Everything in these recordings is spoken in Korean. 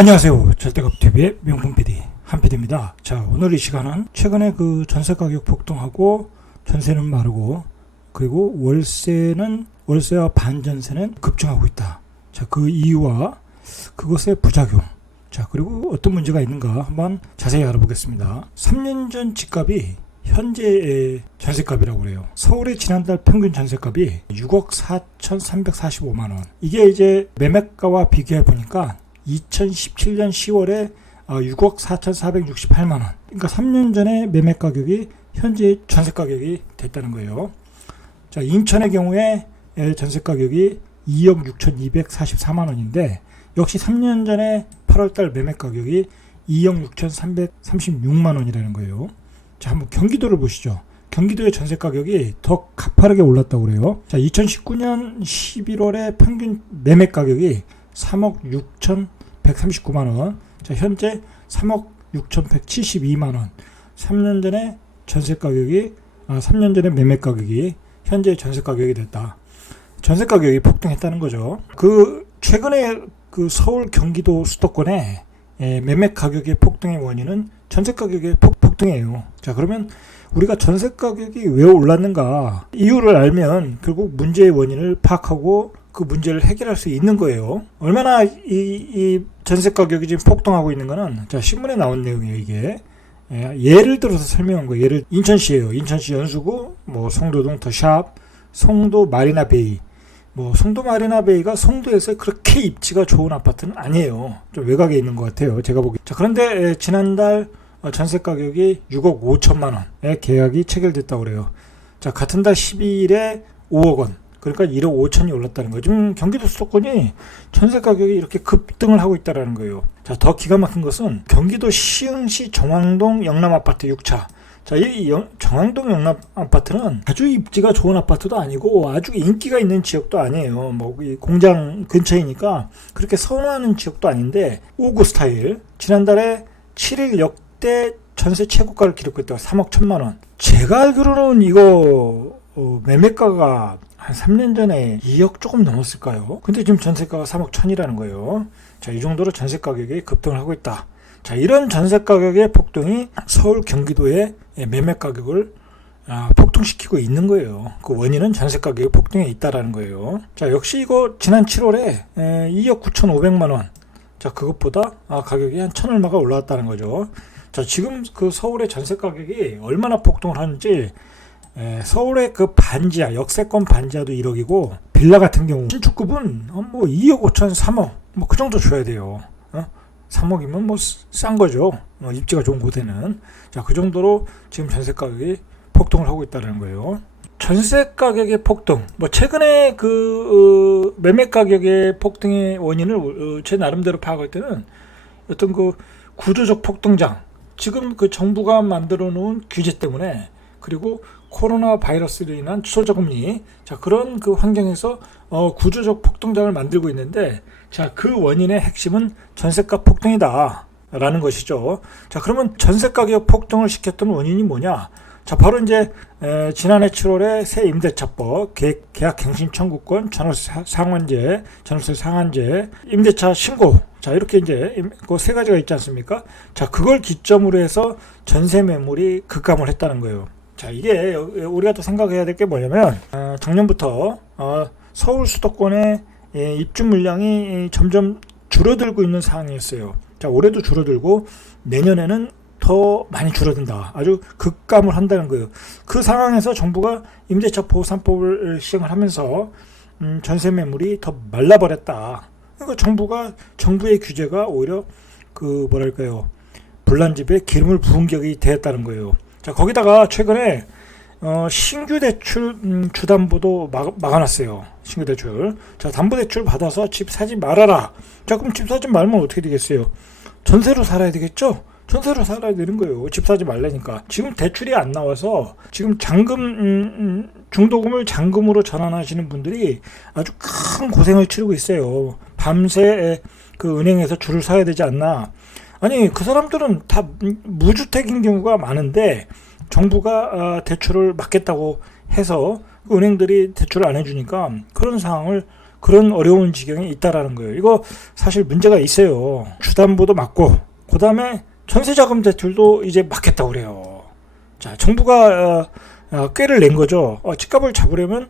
안녕하세요. 절대값TV의 명품 PD 한PD입니다. 자, 오늘 이 시간은 최근에 그 전세 가격 폭등하고 전세는 마르고 그리고 월세와 반전세는 급증하고 있다. 자, 그 이유와 그것의 부작용, 자, 그리고 어떤 문제가 있는가 한번 자세히 알아보겠습니다. 3년 전 집값이 현재의 전세값이라고 그래요. 서울의 지난달 평균 전세값이 6억 4,345만 원. 이게 이제 매매가와 비교해 보니까 2017년 10월에 6억 4,468만 원. 그러니까 3년 전에 매매 가격이 현재 전세 가격이 됐다는 거예요. 자, 인천의 경우에 전세 가격이 2억 6,244만 원인데 역시 3년 전에 8월달 매매 가격이 2억 6,336만 원이라는 거예요. 자, 한번 경기도를 보시죠. 경기도의 전세 가격이 더 가파르게 올랐다고 그래요. 자, 2019년 11월에 평균 매매 가격이 3억 6,139만 원. 자, 현재 3억 6,172만 원. 3년 전에 전세 가격이 3년 전에 매매 가격이 현재 전세 가격이 됐다. 전세 가격이 폭등했다는 거죠. 그 최근에 그 서울 경기도 수도권의 매매 가격의 폭등의 원인은 전세 가격의 폭등이에요. 자, 그러면 우리가 전세 가격이 왜 올랐는가 이유를 알면 결국 문제의 원인을 파악하고 그 문제를 해결할 수 있는 거예요. 얼마나 이 전세 가격이 지금 폭등하고 있는 거는 자, 신문에 나온 내용이에요. 이게 예를 들어서 설명한 거예요. 예를 인천시예요. 인천시 연수구 송도동 더샵 송도 마리나베이. 송도 마리나베이가 송도에서 그렇게 입지가 좋은 아파트는 아니에요. 좀 외곽에 있는 것 같아요. 제가 보기. 자, 그런데 지난달 전세 가격이 6억 5천만 원에 계약이 체결됐다고 그래요. 자, 같은 달 12일에 5억 원. 그러니까 1억 5천이 올랐다는 거예요. 지금 경기도 수도권이 전세 가격이 이렇게 급등을 하고 있다는 거예요. 자, 더 기가 막힌 것은 경기도 시흥시 정왕동 영남아파트 6차. 자, 이 정왕동 영남 아파트는 아주 입지가 좋은 아파트도 아니고 아주 인기가 있는 지역도 아니에요. 공장 근처이니까 그렇게 선호하는 지역도 아닌데 5구 스타일. 지난달에 7일 역대 전세 최고가를 기록했다고 3억 1천만 원. 제가 알기로는 이거 매매가가 한 3년 전에 2억 조금 넘었을까요? 근데 지금 전세가가 3억 1천이라는 거예요. 자, 이 정도로 전세 가격이 급등을 하고 있다. 자, 이런 전세 가격의 폭등이 서울 경기도의 매매 가격을 폭등시키고 있는 거예요. 그 원인은 전세 가격의 폭등에 있다라는 거예요. 자, 역시 이거 지난 7월에 2억 9,500만 원. 자, 그것보다 가격이 한 1,000 얼마가 올라왔다는 거죠. 자, 지금 그 서울의 전세 가격이 얼마나 폭등을 하는지 서울의 그 반지하, 역세권 반지하도 1억이고 빌라 같은 경우 신축급은 2억 5천, 3억 그 정도 줘야 돼요. 3억이면 싼 거죠. 입지가 좋은 곳에는. 자, 그 정도로 지금 전세 가격이 폭등을 하고 있다는 거예요. 전세 가격의 폭등. 최근에 그 매매 가격의 폭등의 원인을 제 나름대로 파악할 때는 어떤 그 구조적 폭등장. 지금 그 정부가 만들어 놓은 규제 때문에 그리고 코로나 바이러스로 인한 초저금리, 자, 그런 그 환경에서 구조적 폭등장을 만들고 있는데, 자, 그 원인의 핵심은 전세가 폭등이다 라는 것이죠. 자, 그러면 전세 가격 폭등을 시켰던 원인이 뭐냐? 자, 바로 이제 지난해 7월에 새 임대차법, 계약갱신 청구권, 전월세 상한제, 임대차 신고, 자, 이렇게 이제 그 세 가지가 있지 않습니까? 자, 그걸 기점으로 해서 전세 매물이 급감을 했다는 거예요. 자, 이게 우리가 또 생각해야 될 게 뭐냐면 작년부터 서울 수도권의 입주 물량이 점점 줄어들고 있는 상황이었어요. 자, 올해도 줄어들고 내년에는 더 많이 줄어든다. 아주 급감을 한다는 거예요. 그 상황에서 정부가 임대차 보호 3법을 시행을 하면서 전세 매물이 더 말라버렸다. 그러니까 정부의 규제가 오히려 불난집에 기름을 부은 격이 되었다는 거예요. 자, 거기다가 최근에 신규 대출 주담보도 막아놨어요. 신규 대출. 자, 담보대출 받아서 집 사지 말아라. 자, 그럼 집 사지 말면 어떻게 되겠어요? 전세로 살아야 되겠죠? 전세로 살아야 되는 거예요. 집 사지 말라니까. 지금 대출이 안 나와서 지금 중도금을 잔금으로 전환하시는 분들이 아주 큰 고생을 치르고 있어요. 밤새 그 은행에서 줄을 서야 되지 않나. 아니, 그 사람들은 다 무주택인 경우가 많은데 정부가 대출을 막겠다고 해서 은행들이 대출을 안 해주니까 그런 상황을 그런 어려운 지경에 있다라는 거예요. 이거 사실 문제가 있어요. 주담보도 맞고 그 다음에 전세자금 대출도 이제 막겠다고 그래요. 자, 정부가 꾀를 낸 거죠. 집값을 잡으려면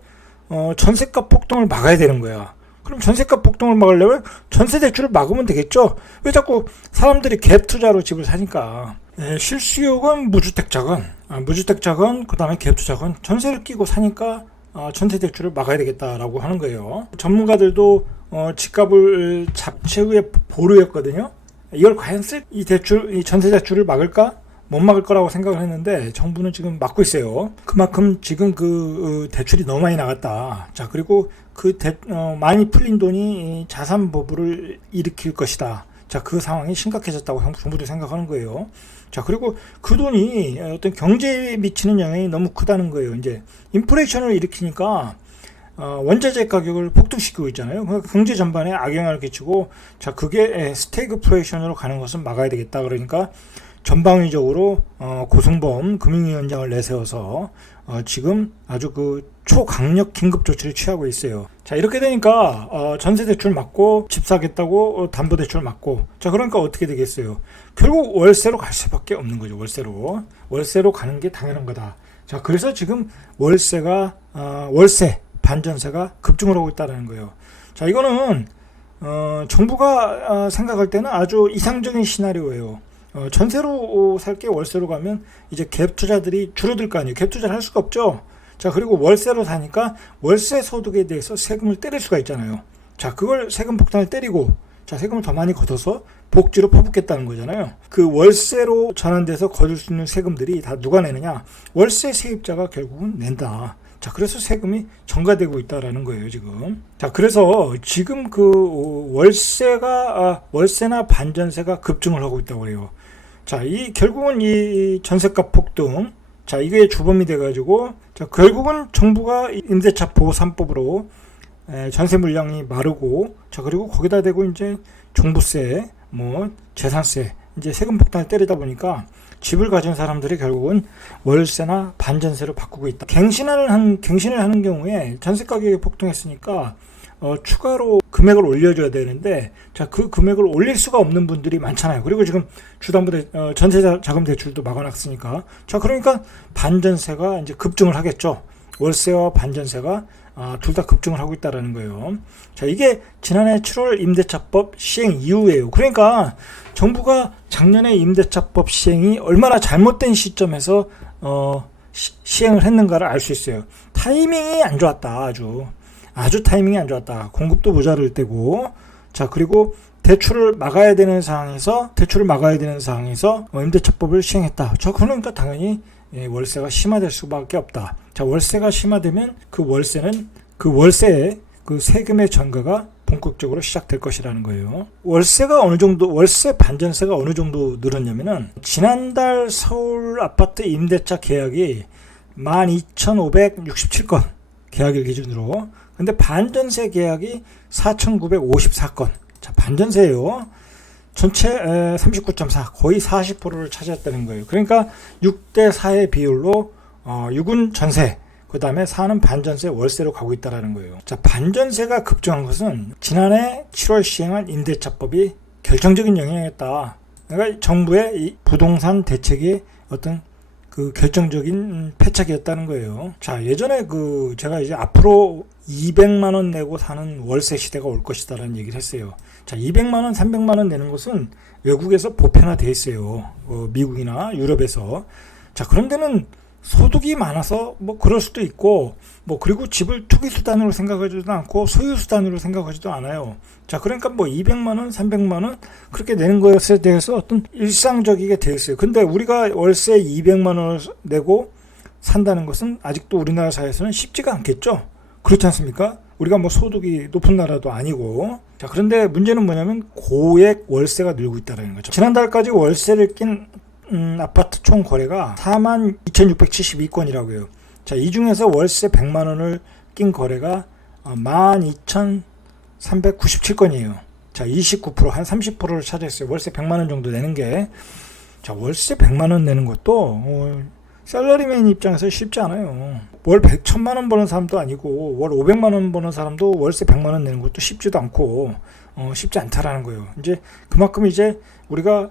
전세값 폭등을 막아야 되는 거야. 그럼 전세값 폭등을 막으려면 전세 대출을 막으면 되겠죠. 왜 자꾸 사람들이 갭 투자로 집을 사니까. 실수요금, 무주택자금, 그 다음에 갭 투자금, 전세를 끼고 사니까 전세 대출을 막아야 되겠다라고 하는 거예요. 전문가들도 집값을 최후의 보루였거든요. 이걸 과연 이 대출, 이 전세 대출을 막을까? 못 막을 거라고 생각을 했는데 정부는 지금 막고 있어요. 그만큼 지금 그 대출이 너무 많이 나갔다. 자, 그리고 많이 풀린 돈이 자산 버블을 일으킬 것이다. 자, 그 상황이 심각해졌다고 정부도 생각하는 거예요. 자, 그리고 그 돈이 어떤 경제에 미치는 영향이 너무 크다는 거예요. 이제 인플레이션을 일으키니까 원자재 가격을 폭등시키고 있잖아요. 그러니까 경제 전반에 악영향을 끼치고, 자, 그게 스태그플레이션으로 가는 것은 막아야 되겠다. 그러니까 전방위적으로 고승범 금융위원장을 내세워서 지금 아주 그 초강력 긴급 조치를 취하고 있어요. 자, 이렇게 되니까 전세 대출 막고 집 사겠다고 담보 대출 막고, 자, 그러니까 어떻게 되겠어요? 결국 월세로 갈 수밖에 없는 거죠. 월세로 가는 게 당연한 거다. 자, 그래서 지금 월세 반전세가 급증을 하고 있다는 거예요. 자, 이거는 정부가 생각할 때는 아주 이상적인 시나리오예요. 전세로 살게 월세로 가면 이제 갭 투자들이 줄어들 거 아니에요. 갭 투자를 할 수가 없죠. 자, 그리고 월세로 사니까 월세 소득에 대해서 세금을 때릴 수가 있잖아요. 자, 그걸 세금 폭탄을 때리고, 자, 세금을 더 많이 걷어서 복지로 퍼붓겠다는 거잖아요. 그 월세로 전환돼서 거둘 수 있는 세금들이 다 누가 내느냐? 월세 세입자가 결국은 낸다. 자, 그래서 세금이 전가되고 있다라는 거예요, 지금. 자, 그래서 지금 그 월세나 반전세가 급증을 하고 있다고 그래요. 자, 결국은 이 전세값 폭등, 자, 이게 주범이 돼가지고, 자, 결국은 정부가 임대차 보호 3법으로 전세 물량이 마르고, 자, 그리고 거기다 대고 이제 종부세, 재산세, 이제 세금 폭탄을 때리다 보니까 집을 가진 사람들이 결국은 월세나 반전세로 바꾸고 있다. 갱신을 하는 경우에 전세 가격이 폭등했으니까 추가로 금액을 올려줘야 되는데, 자, 그 금액을 올릴 수가 없는 분들이 많잖아요. 그리고 지금 전세자금 대출도 막아놨으니까, 자, 그러니까 반전세가 이제 급증을 하겠죠. 월세와 반전세가 둘 다 급증을 하고 있다라는 거예요. 자, 이게 지난해 7월 임대차법 시행 이후예요. 그러니까 정부가 작년에 임대차법 시행이 얼마나 잘못된 시점에서 시행을 했는가를 알 수 있어요. 타이밍이 안 좋았다. 아주 타이밍이 안 좋았다. 공급도 모자랄 때고, 자, 그리고 대출을 막아야 되는 상황에서 임대차법을 시행했다. 자, 그러니까 당연히 월세가 심화될 수밖에 없다. 자, 월세가 심화되면 그 월세의 그 세금의 전가가 본격적으로 시작될 것이라는 거예요. 월세 반전세가 어느 정도 늘었냐면은, 지난달 서울 아파트 임대차 계약이 12,567건 계약일 기준으로, 근데 반전세 계약이 4,954건. 자, 반전세예요. 전체 39.4, 거의 40%를 차지했다는 거예요. 그러니까 6대 4의 비율로 6은 전세, 그 다음에 4는 반전세, 월세로 가고 있다는 거예요. 자, 반전세가 급증한 것은 지난해 7월 시행한 임대차법이 결정적인 영향이었다. 그러니까 정부의 이 부동산 대책의 어떤 그 결정적인 패착이었다는 거예요. 자, 예전에 제가 이제 앞으로 200만 원 내고 사는 월세 시대가 올 것이다라는 얘기를 했어요. 자, 200만 원, 300만 원 내는 것은 외국에서 보편화돼 있어요. 미국이나 유럽에서. 자, 그런 데는 소득이 많아서 그럴 수도 있고, 그리고 집을 투기 수단으로 생각하지도 않고 소유 수단으로 생각하지도 않아요. 자, 그러니까 200만 원, 300만 원 그렇게 내는 것에 대해서 어떤 일상적이게 되어 있어요. 근데 우리가 월세 200만 원을 내고 산다는 것은 아직도 우리나라 사회에서는 쉽지가 않겠죠. 그렇지 않습니까? 우리가 소득이 높은 나라도 아니고. 자, 그런데 문제는 뭐냐면 고액 월세가 늘고 있다는 거죠. 지난달까지 월세를 낀 아파트 총 거래가 42,672건이라고 해요. 자, 이 중에서 월세 100만 원을 낀 거래가 12,397건이에요. 자, 29%, 한 30%를 차지했어요. 월세 100만 원 정도 내는 게. 자, 월세 100만 원 내는 것도 셀러리맨 입장에서 쉽지 않아요. 월 100천만 원 버는 사람도 아니고 월 500만 원 버는 사람도 월세 100만 원 내는 것도 쉽지도 않고 쉽지 않다라는 거예요. 이제 그만큼 이제 우리가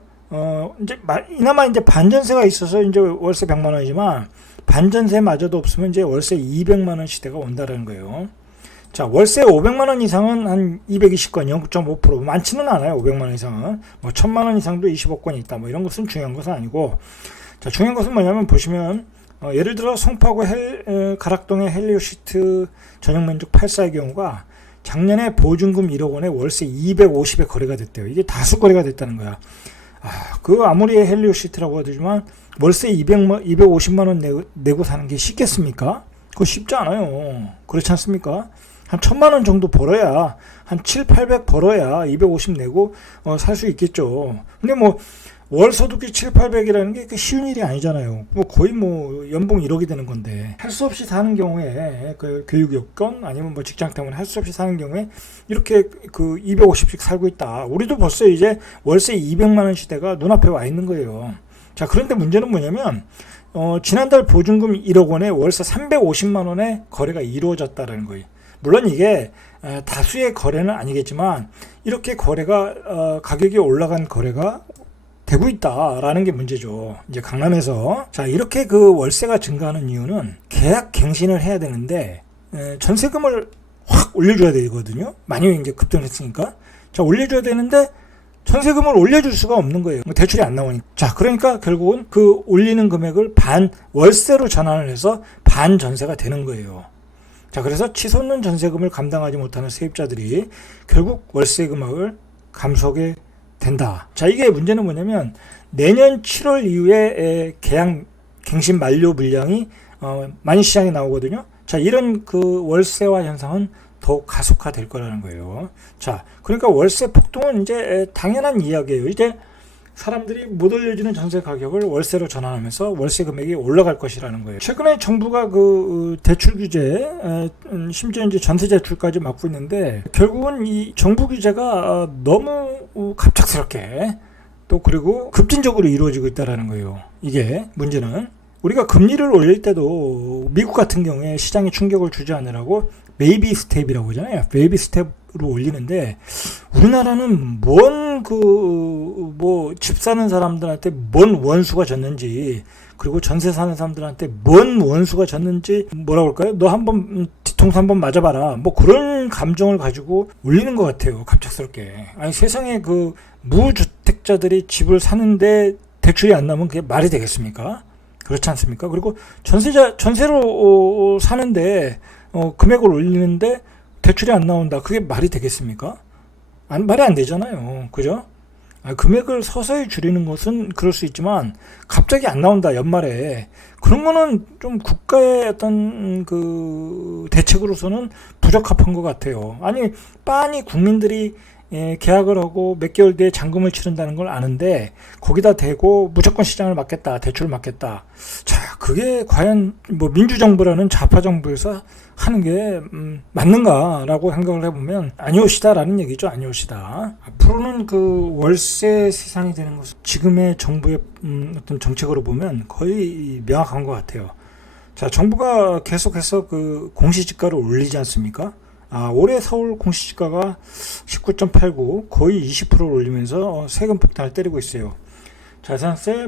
이제 이나마 이제 반전세가 있어서 이제 월세 100만 원이지만 반전세마저도 없으면 이제 월세 200만 원 시대가 온다라는 거예요. 자, 월세 500만 원 이상은 한 220건, 0.5%. 많지는 않아요. 500만 원 이상은. 뭐 1000만 원 이상도 25건이 있다. 뭐 이런 것은 중요한 것은 아니고. 자, 중요한 것은 뭐냐면 보시면 예를 들어 송파구 가락동의 헬리오시트 전용 면적 8사의 경우가 작년에 보증금 1억 원에 월세 250에 거래가 됐대요. 이게 다수 거래가 됐다는 거야. 그 아무리 헬리오시트라고 하지만 월세 250만 원 내고 사는 게 쉽겠습니까? 그거 쉽지 않아요. 그렇지 않습니까? 한 1000만 원 정도 벌어야 한 7, 800 벌어야 250 내고 살 수 있겠죠. 근데 뭐 월 소득이 7, 800이라는 게 쉬운 일이 아니잖아요. 뭐 거의 뭐 연봉 1억이 되는 건데 할 수 없이 사는 경우에 그 교육 여건 아니면 뭐 직장 때문에 할 수 없이 사는 경우에 이렇게 그 250씩 살고 있다. 우리도 벌써 이제 월세 200만 원 시대가 눈앞에 와 있는 거예요. 자, 그런데 문제는 뭐냐면 지난달 보증금 1억 원에 월세 350만 원에 거래가 이루어졌다는 거예요. 물론 이게 다수의 거래는 아니겠지만 이렇게 거래가 가격이 올라간 거래가 되고 있다라는 게 문제죠. 이제 강남에서 자, 이렇게 그 월세가 증가하는 이유는 계약 갱신을 해야 되는데 전세금을 확 올려줘야 되거든요. 많이 이제 급등했으니까. 자, 올려줘야 되는데 전세금을 올려줄 수가 없는 거예요. 대출이 안 나오니까. 자, 그러니까 결국은 그 올리는 금액을 반 월세로 전환을 해서 반 전세가 되는 거예요. 자, 그래서 치솟는 전세금을 감당하지 못하는 세입자들이 결국 월세 금액을 감소하게 된다. 자, 이게 문제는 뭐냐면 내년 7월 이후에 계약 갱신 만료 물량이 많이 시장에 나오거든요. 자, 이런 그 월세화 현상은 더욱 가속화될 거라는 거예요. 자, 그러니까 월세 폭등은 이제 당연한 이야기예요. 이제 사람들이 못 올려주는 전세 가격을 월세로 전환하면서 월세 금액이 올라갈 것이라는 거예요. 최근에 정부가 그 대출 규제, 심지어 이제 전세 대출까지 막고 있는데 결국은 이 정부 규제가 너무 갑작스럽게 또 그리고 급진적으로 이루어지고 있다라는 거예요. 이게 문제는 우리가 금리를 올릴 때도 미국 같은 경우에 시장에 충격을 주지 않으라고 베이비 스텝이라고 하잖아요. 베이비 스텝으로 올리는데 우리나라는 집 사는 사람들한테 뭔 원수가 졌는지 그리고 전세 사는 사람들한테 뭔 원수가 졌는지 뭐라 그럴까요? 너 한번 뒤통수 한번 맞아봐라. 뭐 그런 감정을 가지고 올리는 것 같아요. 갑작스럽게. 아니 세상에 그 무주택자들이 집을 사는데 대출이 안 나오면 그게 말이 되겠습니까? 그렇지 않습니까? 그리고 전세로 사는데 금액을 올리는데 대출이 안 나온다. 그게 말이 되겠습니까? 말이 안 되잖아요. 그죠? 금액을 서서히 줄이는 것은 그럴 수 있지만 갑자기 안 나온다 연말에 그런 거는 좀 국가의 어떤 그 대책으로서는 부적합한 것 같아요. 아니 빤히 국민들이 계약을 하고 몇 개월 뒤에 잔금을 치른다는 걸 아는데 거기다 대고 무조건 시장을 막겠다, 대출을 막겠다. 자, 그게 과연 뭐 민주정부라는 좌파정부에서 하는 게 맞는가라고 생각을 해보면 아니오시다라는 얘기죠. 아니오시다. 앞으로는 그 월세 세상이 되는 것은 지금의 정부의 어떤 정책으로 보면 거의 명확한 것 같아요. 자, 정부가 계속해서 그 공시지가를 올리지 않습니까? 올해 서울 공시지가가 19.89 거의 20%를 올리면서 세금 폭탄을 때리고 있어요. 자산세,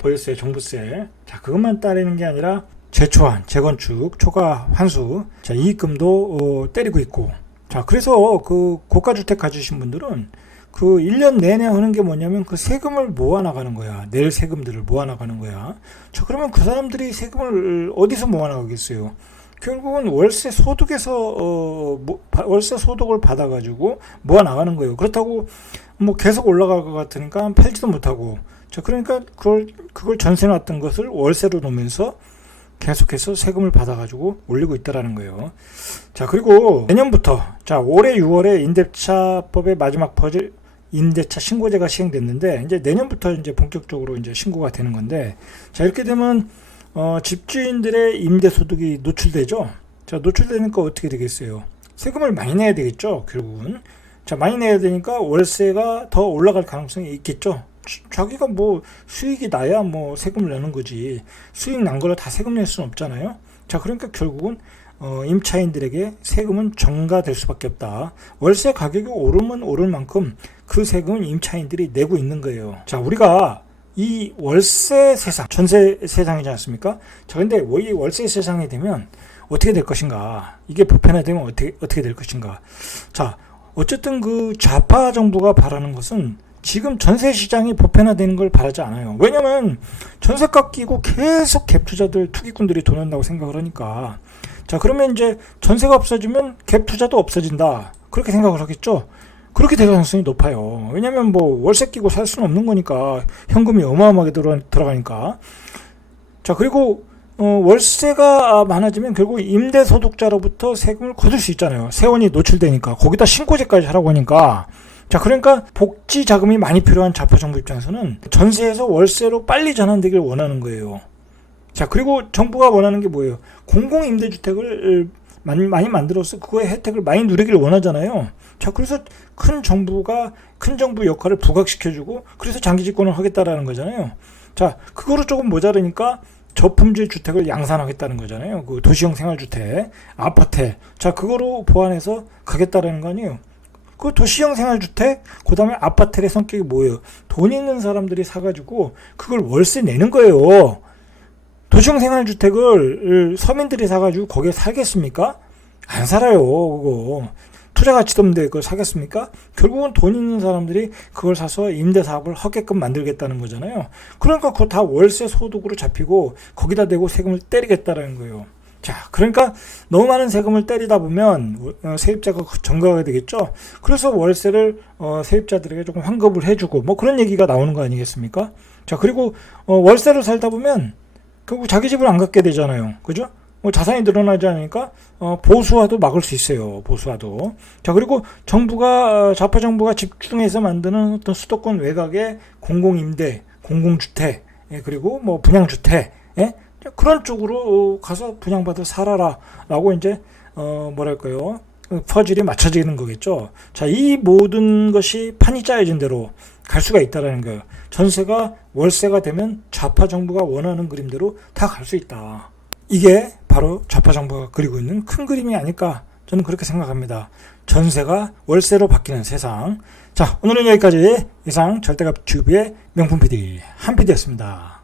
보유세, 종부세. 자, 그것만 따르는 게 아니라 재초안, 재건축, 초과 환수, 자, 이익금도 때리고 있고. 자, 그래서 그 고가주택 가지신 분들은 그 1년 내내 하는 게 뭐냐면 그 세금을 모아나가는 거야. 낼 세금들을 모아나가는 거야. 자, 그러면 그 사람들이 세금을 어디서 모아나가겠어요? 결국은 월세 소득에서 월세 소득을 받아가지고 모아 나가는 거예요. 그렇다고 뭐 계속 올라갈 것 같으니까 팔지도 못하고. 자, 그러니까 그걸 전세 놨던 것을 월세로 놓으면서 계속해서 세금을 받아가지고 올리고 있다라는 거예요. 자, 그리고 내년부터 올해 6월에 임대차법의 마지막 퍼즐 임대차 신고제가 시행됐는데 이제 내년부터 이제 본격적으로 이제 신고가 되는 건데 자, 이렇게 되면 집주인들의 임대소득이 노출되죠. 자, 노출되니까 어떻게 되겠어요? 세금을 많이 내야 되겠죠, 결국은. 자, 많이 내야 되니까 월세가 더 올라갈 가능성이 있겠죠. 자기가 뭐 수익이 나야 뭐 세금을 내는 거지. 수익 난 거를 다 세금 낼 수는 없잖아요. 자, 그러니까 결국은 임차인들에게 세금은 전가될 수밖에 없다. 월세 가격이 오르면 오를 만큼 그 세금은 임차인들이 내고 있는 거예요. 자, 우리가 이 월세 세상, 전세 세상이지 않습니까? 자, 근데 이 월세 세상이 되면 어떻게 될 것인가? 이게 보편화되면 어떻게 될 것인가? 자, 어쨌든 그 좌파 정부가 바라는 것은 지금 전세 시장이 보편화되는 걸 바라지 않아요. 왜냐면 전세값 끼고 계속 갭 투자들, 투기꾼들이 돈 한다고 생각을 하니까. 자, 그러면 이제 전세가 없어지면 갭 투자도 없어진다. 그렇게 생각을 하겠죠? 그렇게 될 가능성이 높아요. 왜냐면 뭐 월세 끼고 살 수는 없는 거니까. 현금이 어마어마하게 들어가니까. 자, 그리고 월세가 많아지면 결국 임대소득자로부터 세금을 거둘 수 있잖아요. 세원이 노출되니까. 거기다 신고제까지 하라고 하니까. 자, 그러니까 복지 자금이 많이 필요한 좌파 정부 입장에서는 전세에서 월세로 빨리 전환되길 원하는 거예요. 자, 그리고 정부가 원하는 게 뭐예요? 공공임대주택을 많이 만들어서 그거의 혜택을 많이 누리길 원하잖아요. 자, 그래서 큰 정부 역할을 부각시켜주고 그래서 장기 집권을 하겠다라는 거잖아요. 자, 그거로 조금 모자르니까 저품질 주택을 양산하겠다는 거잖아요. 그 도시형 생활주택, 아파트. 자, 그거로 보완해서 가겠다라는 거 아니에요. 그 도시형 생활주택, 그 다음에 아파트의 성격이 뭐예요? 돈 있는 사람들이 사가지고 그걸 월세 내는 거예요. 도시형 생활주택을 서민들이 사가지고 거기에 살겠습니까? 안 살아요, 그거. 투자 가치도 없는데 그걸 사겠습니까? 결국은 돈 있는 사람들이 그걸 사서 임대사업을 하게끔 만들겠다는 거잖아요. 그러니까 그거 다 월세 소득으로 잡히고 거기다 대고 세금을 때리겠다는 거예요. 자, 그러니까 너무 많은 세금을 때리다 보면 세입자가 전가가 되겠죠. 그래서 월세를 세입자들에게 조금 환급을 해주고 뭐 그런 얘기가 나오는 거 아니겠습니까? 자, 그리고 월세를 살다 보면 결국 자기 집을 안 갖게 되잖아요. 그죠? 자산이 늘어나지 않으니까 보수화도 막을 수 있어요. 보수화도. 자, 그리고 좌파 정부가 집중해서 만드는 어떤 수도권 외곽의 공공임대, 공공주택, 그리고 뭐 분양주택, 그런 쪽으로 가서 분양받아 살아라라고 이제 뭐랄까요? 퍼즐이 맞춰지는 거겠죠. 자, 이 모든 것이 판이 짜여진 대로 갈 수가 있다라는 거예요. 전세가 월세가 되면 좌파 정부가 원하는 그림대로 다 갈 수 있다. 이게 바로 좌파 정부가 그리고 있는 큰 그림이 아닐까 저는 그렇게 생각합니다. 전세가 월세로 바뀌는 세상. 자, 오늘은 여기까지. 이상 절대값 튜브의 명품 PD 한 PD였습니다.